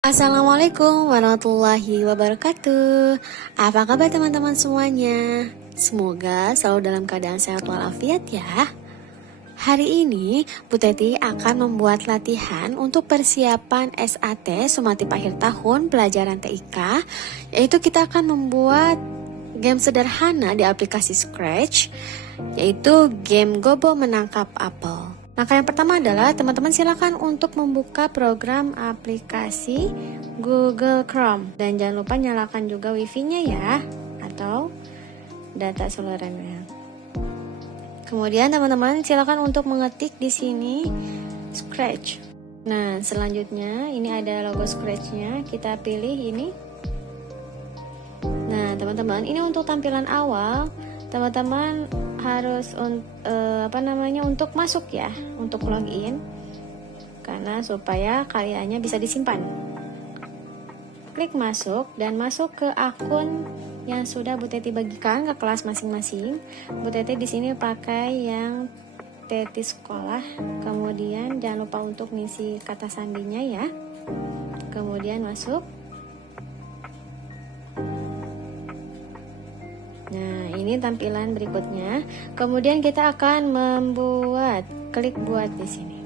Assalamualaikum warahmatullahi wabarakatuh. Apa kabar teman-teman semuanya? Semoga selalu dalam keadaan sehat walafiat ya. Hari ini Bu Teti akan membuat latihan untuk persiapan SAT sumatif akhir tahun pelajaran TIK, yaitu kita akan membuat game sederhana di aplikasi Scratch, yaitu game Gobo menangkap apel. Langkah yang pertama adalah teman-teman silakan untuk membuka program aplikasi Google Chrome dan jangan lupa nyalakan juga wifi-nya ya, atau data selulernya. Kemudian teman-teman silakan untuk mengetik di sini Scratch. Nah, selanjutnya ini ada logo Scratch-nya, kita pilih ini. Nah, teman-teman, ini untuk tampilan awal. Teman-teman harus untuk masuk ya, untuk login, karena supaya karyanya bisa disimpan. Klik masuk dan masuk ke akun yang sudah Bu Teti bagikan ke kelas masing-masing. Bu Teti di sini pakai yang Teti sekolah. Kemudian jangan lupa untuk ngisi kata sandinya ya. Kemudian masuk. Nah, ini tampilan berikutnya. Kemudian kita akan klik buat di sini.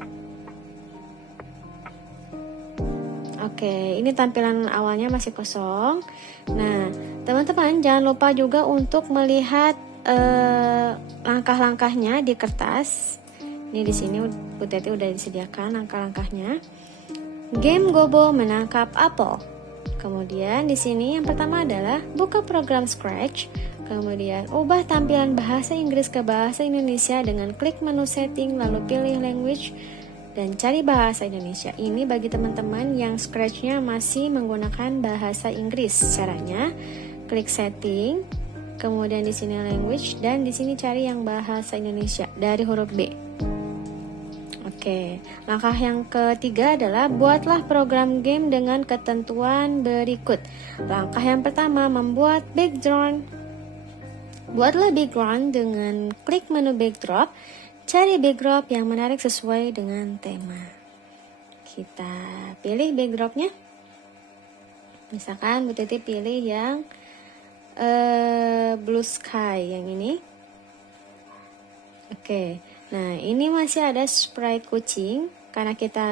Oke, ini tampilan awalnya masih kosong. Nah, teman-teman jangan lupa juga untuk melihat langkah-langkahnya di kertas. Ini di sini Bu Teti udah disediakan langkah-langkahnya. Game Gobo menangkap apel. Kemudian di sini yang pertama adalah buka program Scratch. Kemudian ubah tampilan bahasa Inggris ke bahasa Indonesia dengan klik menu setting lalu pilih language dan cari bahasa Indonesia. Ini bagi teman-teman yang Scratch-nya masih menggunakan bahasa Inggris. Caranya klik setting, kemudian di sini language dan di sini cari yang bahasa Indonesia dari huruf B. Oke, langkah yang ketiga adalah buatlah program game dengan ketentuan berikut. Langkah yang pertama membuat background. Buatlah background dengan klik menu backdrop, cari backdrop yang menarik sesuai dengan tema. Kita pilih backdropnya. Misalkan Bu Teti pilih yang blue sky yang ini. Oke, nah ini masih ada sprite kucing. Karena kita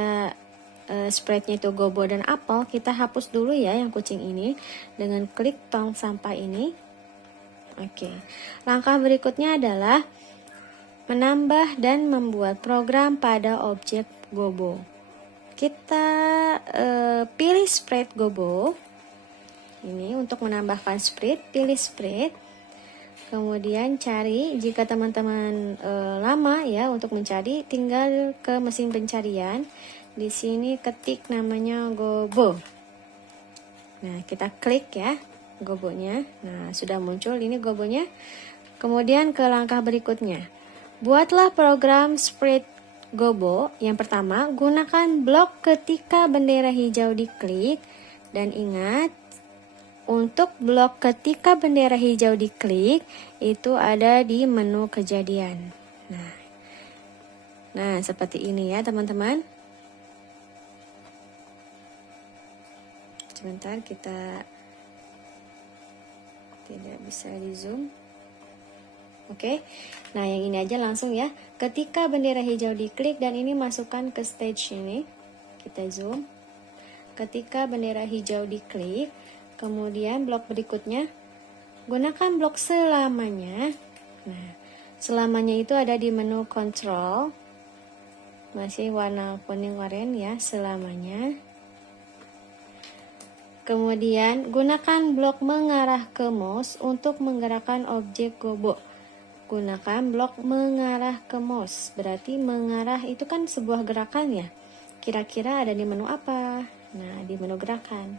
sprite-nya itu Gobo dan apel, kita hapus dulu ya yang kucing ini dengan klik tong sampah ini. Oke, langkah berikutnya adalah menambah dan membuat program pada objek Gobo. Kita pilih sprite Gobo. Ini untuk menambahkan sprite, pilih sprite. Kemudian cari, jika teman-teman lama ya untuk mencari, tinggal ke mesin pencarian. Di sini ketik namanya Gobo. Nah, kita klik ya Gobonya. Nah, sudah muncul ini Gobonya. Kemudian ke langkah berikutnya. Buatlah program sprite Gobo. Yang pertama, gunakan blok ketika bendera hijau diklik. Dan ingat, untuk blok ketika bendera hijau diklik, itu ada di menu kejadian. Nah, seperti ini ya teman-teman. Sebentar, kita tidak bisa di zoom. Oke, nah yang ini aja langsung ya. Ketika bendera hijau diklik dan ini masukkan ke stage ini, kita zoom. Ketika bendera hijau diklik, kemudian blok berikutnya, gunakan blok selamanya. Nah, selamanya itu ada di menu control, masih warna kuning oranye ya, selamanya. Kemudian gunakan blok mengarah ke mouse untuk menggerakkan objek Gobo. Gunakan blok mengarah ke mouse, berarti mengarah itu kan sebuah gerakan ya. Kira-kira ada di menu apa? Nah, di menu gerakan.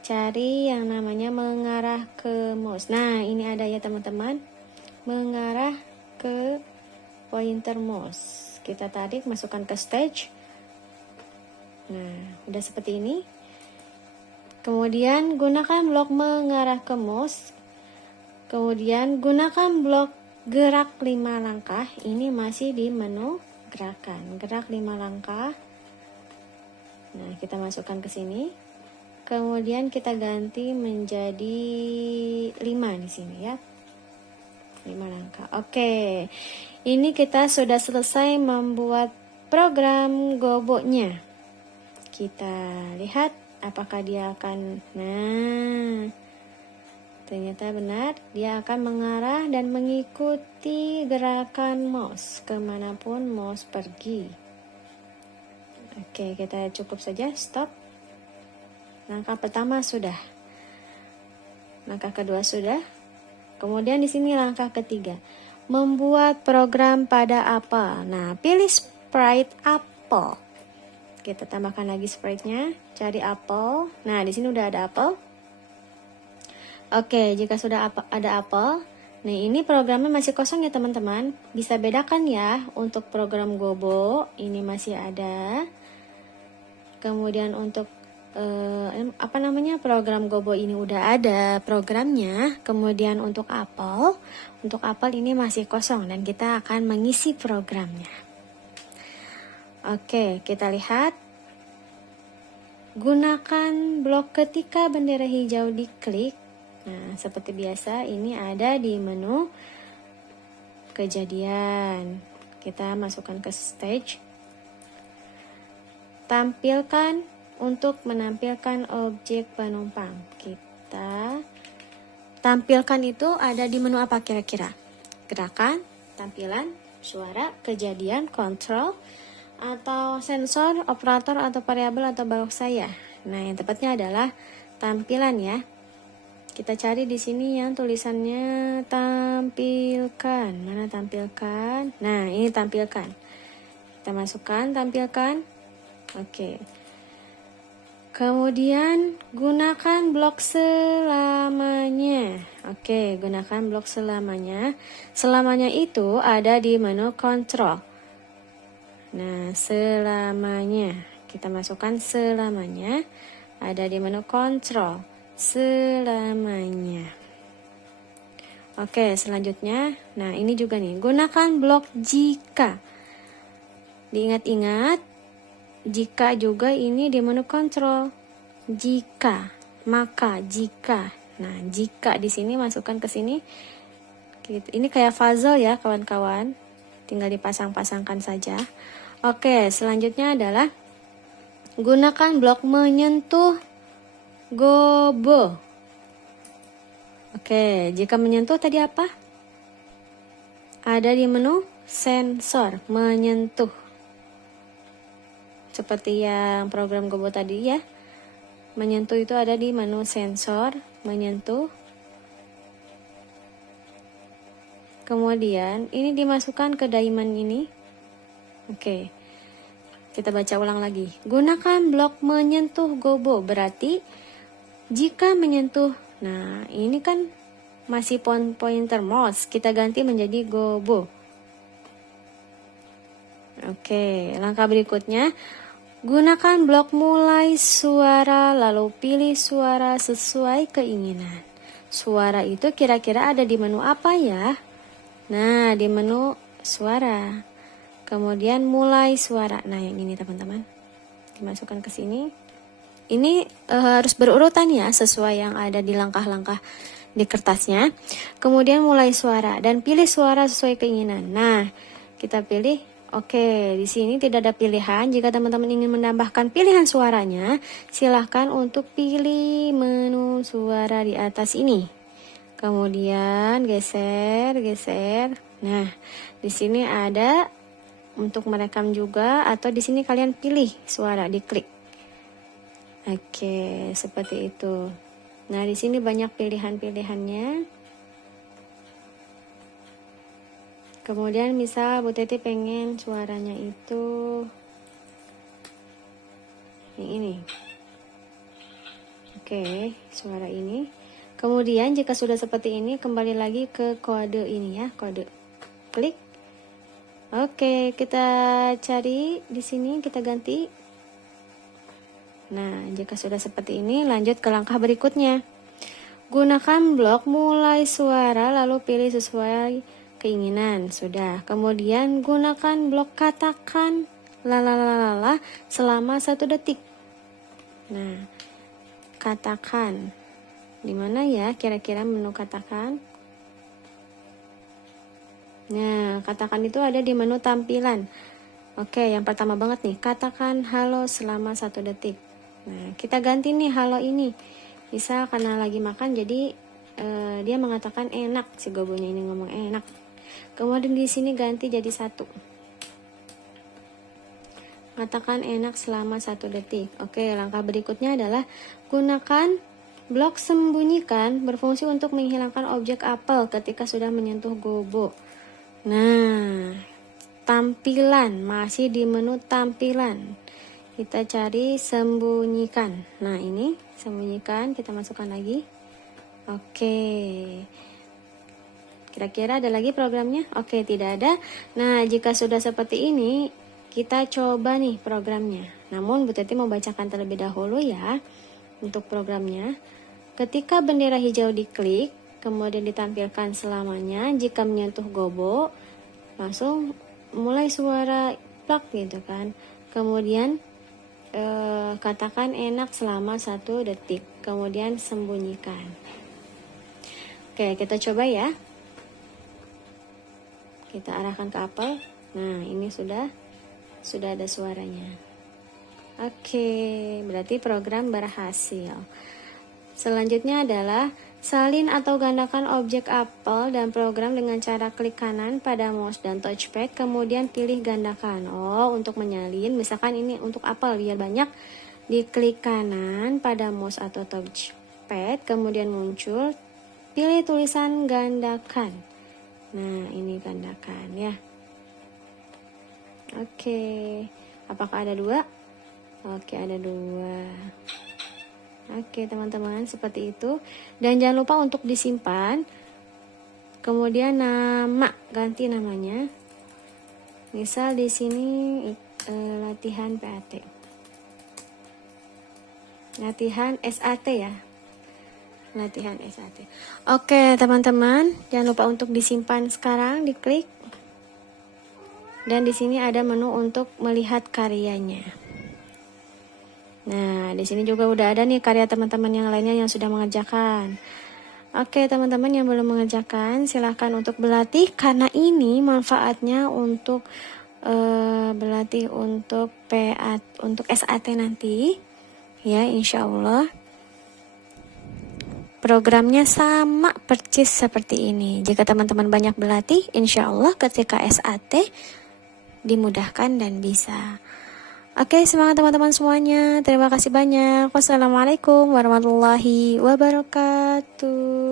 Cari yang namanya mengarah ke mouse. Nah, ini ada ya teman-teman. Mengarah ke pointer mouse. Kita tarik, masukkan ke stage. Nah, udah seperti ini. Kemudian gunakan blok mengarah ke mouse. Kemudian gunakan blok gerak 5 langkah. Ini masih di menu gerakan. Gerak 5 langkah. Nah, kita masukkan ke sini. kemudian kita ganti menjadi 5 di sini ya. 5 langkah. Oke. Ini kita sudah selesai membuat program goboknya. Kita lihat apakah dia akan, nah, ternyata benar, dia akan mengarah dan mengikuti gerakan mouse kemanapun mouse pergi. Oke, kita cukup saja stop. Langkah pertama sudah, langkah kedua sudah, kemudian di sini langkah ketiga, membuat program pada apel. Nah, pilih sprite apel. Kita tambahkan lagi sprite-nya, cari apel. Nah, di sini udah ada apel. Oke, jika sudah ada apel, nah ini programnya masih kosong ya teman-teman. Bisa bedakan ya, untuk program Gobo ini masih ada. Kemudian untuk program Gobo ini udah ada programnya. Kemudian untuk apel ini masih kosong dan kita akan mengisi programnya. Oke, kita lihat. Gunakan blok ketika bendera hijau diklik. Nah, seperti biasa ini ada di menu kejadian. Kita masukkan ke stage. Tampilkan untuk menampilkan objek penumpang. Kita tampilkan itu ada di menu apa kira-kira? Gerakan, tampilan, suara, kejadian, kontrol, atau sensor, operator, atau variabel, atau balok saya. Nah, yang tepatnya adalah tampilan ya. Kita cari di sini yang tulisannya tampilkan. Mana tampilkan? Nah, ini tampilkan. Kita masukkan tampilkan. Oke. Kemudian gunakan blok selamanya. Oke, gunakan blok selamanya. Selamanya itu ada di menu kontrol. Nah, selamanya. Kita masukkan selamanya. Ada di menu kontrol. Selamanya. Oke, selanjutnya. Nah, ini juga nih. Gunakan blok jika. Diingat-ingat. Jika juga ini di menu kontrol. Jika. Maka. Jika. Nah, jika di sini masukkan ke sini. Ini kayak puzzle ya, kawan-kawan. Tinggal dipasang-pasangkan saja. Oke, selanjutnya adalah gunakan blok menyentuh Gobo. Oke, jika menyentuh tadi apa? Ada di menu sensor, menyentuh. Seperti yang program Gobo tadi ya. Menyentuh itu ada di menu sensor, menyentuh. Kemudian ini dimasukkan ke diamond ini. Oke, kita baca ulang lagi. Gunakan blok menyentuh Gobo, berarti jika menyentuh. Nah, ini kan masih pointer mouse, kita ganti menjadi Gobo. Oke, langkah berikutnya. Gunakan blok mulai suara, lalu pilih suara sesuai keinginan. Suara itu kira-kira ada di menu apa ya? Nah, di menu suara. Kemudian mulai suara. Nah, yang ini teman-teman. Dimasukkan ke sini. Ini harus berurutan ya, sesuai yang ada di langkah-langkah di kertasnya. Kemudian mulai suara dan pilih suara sesuai keinginan. Nah, kita pilih. Oke, di sini tidak ada pilihan. Jika teman-teman ingin menambahkan pilihan suaranya, silahkan untuk pilih menu suara di atas ini. Kemudian geser. Nah, di sini ada untuk merekam juga, atau di sini kalian pilih suara, diklik. Oke, seperti itu. Nah, di sini banyak pilihan-pilihannya. Kemudian misal Bu Teti pengen suaranya itu yang ini. Oke, suara ini. Kemudian jika sudah seperti ini, kembali lagi ke kode ini ya, kode. Klik. Oke, kita cari di sini, kita ganti. Nah, jika sudah seperti ini, lanjut ke langkah berikutnya. Gunakan blok mulai suara, lalu pilih sesuai keinginan. Sudah. Kemudian gunakan blok katakan lalalala selama 1 detik. Nah, katakan. Di mana ya kira-kira menu katakan? Nah, katakan itu ada di menu tampilan. Oke, yang pertama banget nih, katakan halo selama 1 detik. Nah, kita ganti nih halo ini. Bisa karena lagi makan, jadi dia mengatakan enak, si gobonya ini ngomong enak. Kemudian di sini ganti jadi 1. Katakan enak selama 1 detik. Oke, langkah berikutnya adalah gunakan blok sembunyikan berfungsi untuk menghilangkan objek apel ketika sudah menyentuh gobo. Nah, tampilan, masih di menu tampilan. Kita cari sembunyikan. Nah, ini sembunyikan, kita masukkan lagi. Oke. Kira-kira ada lagi programnya? Oke, tidak ada. Nah, jika sudah seperti ini, kita coba nih programnya. Namun Bu Teti mau bacakan terlebih dahulu ya untuk programnya. Ketika bendera hijau diklik, kemudian ditampilkan selamanya, jika menyentuh gobo, langsung mulai suara plak gitu kan. Kemudian katakan enak selama 1 detik, kemudian sembunyikan. Oke, kita coba ya. Kita arahkan ke apel. Nah, ini sudah ada suaranya. Oke, berarti program berhasil. Selanjutnya adalah salin atau gandakan objek apel dan program dengan cara klik kanan pada mouse dan touchpad, kemudian pilih gandakan. Oh, untuk menyalin, misalkan ini untuk apel biar banyak, diklik kanan pada mouse atau touchpad, kemudian muncul, pilih tulisan gandakan. Nah, ini gandakan ya. Oke, apakah ada 2? Oke, ada 2. Oke, teman-teman, seperti itu. Dan jangan lupa untuk disimpan. Kemudian nama, ganti namanya. Misal di sini latihan PAT. Latihan SAT ya. Latihan SAT. Oke, teman-teman, jangan lupa untuk disimpan sekarang, diklik. Dan di sini ada menu untuk melihat karyanya. Nah, di sini juga udah ada nih karya teman-teman yang lainnya yang sudah mengerjakan. Oke, teman-teman yang belum mengerjakan, silahkan untuk berlatih karena ini manfaatnya untuk berlatih untuk untuk SAT nanti. Ya, insya Allah. Programnya sama persis seperti ini. Jika teman-teman banyak berlatih, insya Allah ketika SAT dimudahkan dan bisa. Oke, semangat teman-teman semuanya. Terima kasih banyak. Wassalamualaikum warahmatullahi wabarakatuh.